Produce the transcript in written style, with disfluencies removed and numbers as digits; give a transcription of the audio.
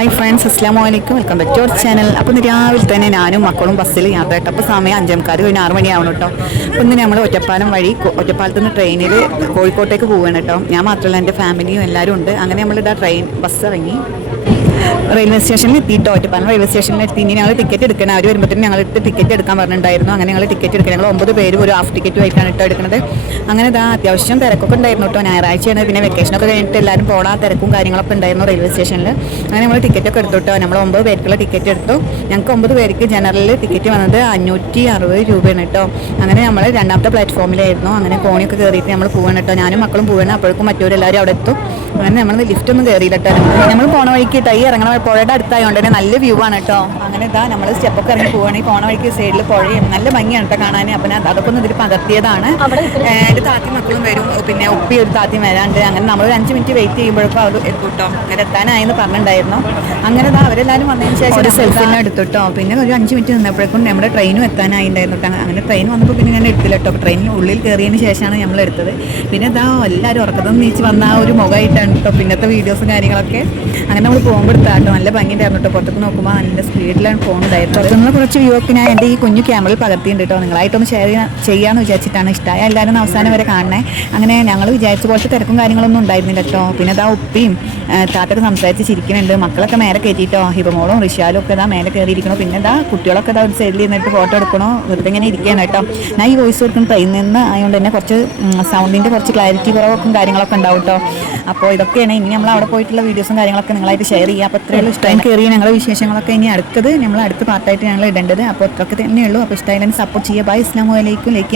Hi friends, അസ്സലാമു അലൈക്കും. Welcome back to our channel. അപ്പോൾ ഇന്ന് രാവിലെ തന്നെ ഞാനും മക്കളും ബസ്സിൽ യാത്ര കേട്ടോ. അപ്പോൾ സമയം 5:45 കഴിഞ്ഞ് 6 മണിയാവണം കേട്ടോ. അപ്പോൾ ഇന്ന് നമ്മൾ ഒറ്റപ്പാലം വഴി ഒറ്റപ്പാലത്ത് നിന്ന് ട്രെയിനിൽ കോഴിക്കോട്ടേക്ക് പോവുകയാണ് കേട്ടോ. ഞാൻ മാത്രമല്ല, എൻ്റെ ഫാമിലിയും എല്ലാവരും ഉണ്ട്. അങ്ങനെ നമ്മളിതാ ബസ് ഇറങ്ങി റെയിൽവേ സ്റ്റേഷനിൽ എത്തിയിട്ടോ. ഒറ്റപ്പാലം റെയിൽവേ സ്റ്റേഷനിൽ എത്തി. ഇനി ഞങ്ങൾ ടിക്കറ്റ് എടുക്കണം. അവർ വരുമ്പോഴത്തേനും ഞങ്ങൾക്ക് ടിക്കറ്റ് എടുക്കാൻ പറഞ്ഞിട്ടുണ്ടായിരുന്നു. അങ്ങനെ ഞങ്ങൾ ടിക്കറ്റ് എടുക്കണം. ഞങ്ങൾ 9 പേര് ഒരു ഹാഫ് ടിക്കറ്റും ആയിട്ടാണ് കേട്ടോ എടുക്കുന്നത്. അങ്ങനെ ഇതാ അത്യാവശ്യം തിരക്കൊക്കെ ഉണ്ടായിരുന്നു കേട്ടോ. ഞായറാഴ്ചയാണ്, പിന്നെ വെക്കേഷനൊക്കെ കഴിഞ്ഞിട്ട് എല്ലാവരും പോകാൻ തിരക്കും കാര്യങ്ങളൊക്കെ ഉണ്ടായിരുന്നു റെയിൽവേ സ്റ്റേഷനിൽ. അങ്ങനെ നമ്മൾ ടിക്കറ്റൊക്കെ എടുത്തു കേട്ടോ. നമ്മൾ 9 പേർക്കുള്ള ടിക്കറ്റ് എടുത്തു. ഞങ്ങൾക്ക് 9 പേർക്ക് ജനറലിൽ ടിക്കറ്റ് വന്നത് 560 രൂപയാണ് കേട്ടോ. അങ്ങനെ നമ്മൾ രണ്ടാമത്തെ പ്ലാറ്റ്ഫോമിലായിരുന്നു. അങ്ങനെ കോണിയൊക്കെ കയറിയിട്ട് നമ്മൾ പോവാണ് കേട്ടോ. ഞാനും മക്കളും പോവാണ്. അപ്പോഴേക്കും മറ്റവരെല്ലാവരും അവിടെ എത്തും. അങ്ങനെ നമ്മൾ ലിഫ്റ്റൊന്നും കയറിയില്ല കേട്ടോ. നമ്മൾ പോണ വഴിക്ക് ഇറങ്ങണ പുഴയുടെ അടുത്തായതുകൊണ്ട് തന്നെ നല്ല വ്യൂ ആണ് കേട്ടോ. അങ്ങനെ ഇതാ നമ്മൾ സ്റ്റെപ്പൊക്കെ ഇറങ്ങി പോവുകയാണെങ്കിൽ പോണ വഴിക്ക് സൈഡിൽ പുഴയും നല്ല ഭംഗിയാണ് കേട്ടോ കാണാൻ. അപ്പം അതൊക്കെ ഒന്ന് ഇതിൽ പകർത്തിയതാണ്. എൻ്റെ താത്തി മക്കളും വരും, പിന്നെ ഉപ്പി ഒരു താത്തിയും വരാണ്ട്. അങ്ങനെ നമ്മൾ ഒരു 5 മിനിറ്റ് വെയിറ്റ് ചെയ്യുമ്പോഴേക്കും അവർ എത്തും കേട്ടോ. അങ്ങനെ എത്താനായെന്ന് പറഞ്ഞിട്ടുണ്ടായിരുന്നു. അങ്ങനെ ഇതാ അവരെല്ലാവരും വന്നതിന് ശേഷം ഒരു സെൽഫിനെ എടുത്തിട്ടോ. പിന്നെ ഒരു 5 മിനിറ്റ് നിന്നപ്പോഴേക്കും നമ്മുടെ ട്രെയിനും എത്താനായിട്ടുണ്ടായിരുന്നു കേട്ടോ. അങ്ങനെ ട്രെയിൻ വന്നപ്പോൾ പിന്നെ ഞാൻ എടുത്തില്ല കേട്ടോ. ട്രെയിനിന് ഉള്ളിൽ കയറിയതിന് ശേഷമാണ് നമ്മൾ എടുത്തത്. പിന്നെ ഇതാ എല്ലാവരും ഉറക്കത്തിൽ നീച്ച് വന്ന ആ ഒരു മുഖമായിട്ടാണ് കേട്ടോ പിന്നത്തെ വീഡിയോസും കാര്യങ്ങളൊക്കെ. അങ്ങനെ നമ്മൾ പോകുമ്പോൾ എടുത്താട്ടോ. നല്ല ഭംഗിയുണ്ടായിരുന്നു കേട്ടോ. പുറത്തേക്ക് നോക്കുമ്പോൾ നല്ല സ്പീഡിലാണ് പോകുന്നതായിരുന്നു. പുറത്തുനിന്നുള്ള കുറച്ച് വ്യൂ ഒക്കെ ഞാൻ എൻ്റെ ഈ കുഞ്ഞു ക്യാമറയിൽ പകർത്തിയിട്ടുണ്ട് കേട്ടോ. നിങ്ങളായിട്ടൊന്ന് ഷെയർ ചെയ്യാമെന്ന് വിചാരിച്ചിട്ടാണ്. ഇഷ്ടമായ എല്ലാവരും അവസാനം വരെ കാണണേ. അങ്ങനെ ഞങ്ങൾ വിചാരിച്ച പോലത്തെ തിരക്കും കാര്യങ്ങളൊന്നും ഉണ്ടായിരുന്നില്ല കേട്ടോ. പിന്നെ ഇതാ ഉപ്പിയും താത്തൊക്കെ സംസാരിച്ച് ചിരിക്കുന്നുണ്ട്. മക്കളൊക്കെ മേലെ കയറ്റിയിട്ടോ. ഹിബമോളും റിഷാലും ഒക്കെ ഇതാ മേലെ കയറിയിരിക്കണോ. പിന്നെ ഇതാ കുട്ടികളൊക്കെ ഇതാ ഒരു സൈഡിൽ നിന്നിട്ട് ഫോട്ടോ എടുക്കണോ, വെറുതെ ഇങ്ങനെ ഇരിക്കുകയാണ് കേട്ടോ. ഞാൻ ഈ വോയിസ് കൊടുക്കുന്ന ട്രെയിനിൽ നിന്ന് ആയതുകൊണ്ട് തന്നെ കുറച്ച് സൗണ്ടിൻ്റെ കുറച്ച് ക്ലാരിറ്റി കുറവൊക്കെ കാര്യങ്ങളൊക്കെ ഉണ്ടാവും കേട്ടോ. അപ്പോൾ ഇതൊക്കെയാണ് ഇനി നമ്മൾ അവിടെ പോയിട്ടുള്ള വീഡിയോസും കാര്യങ്ങളൊക്കെ നിങ്ങളായിട്ട് ഷെയർ ചെയ്യുക. അപ്പോൾ ഇത്രയുള്ള ഇഷ്ടമായി കയറിയ ഞങ്ങളുടെ വിശേഷങ്ങളൊക്കെ ഇനി അടുത്ത പാർട്ടായിട്ട് ഞങ്ങൾ ഇടേണ്ടത്. അപ്പോൾ ഇത്രയൊക്കെ തന്നെയുള്ളൂ. അപ്പോൾ ഇഷ്ടമായാലും സപ്പോർട്ട് ചെയ്യുക. ബൈ, അസ്സലാമു അലൈക്കും. ലൈക്ക്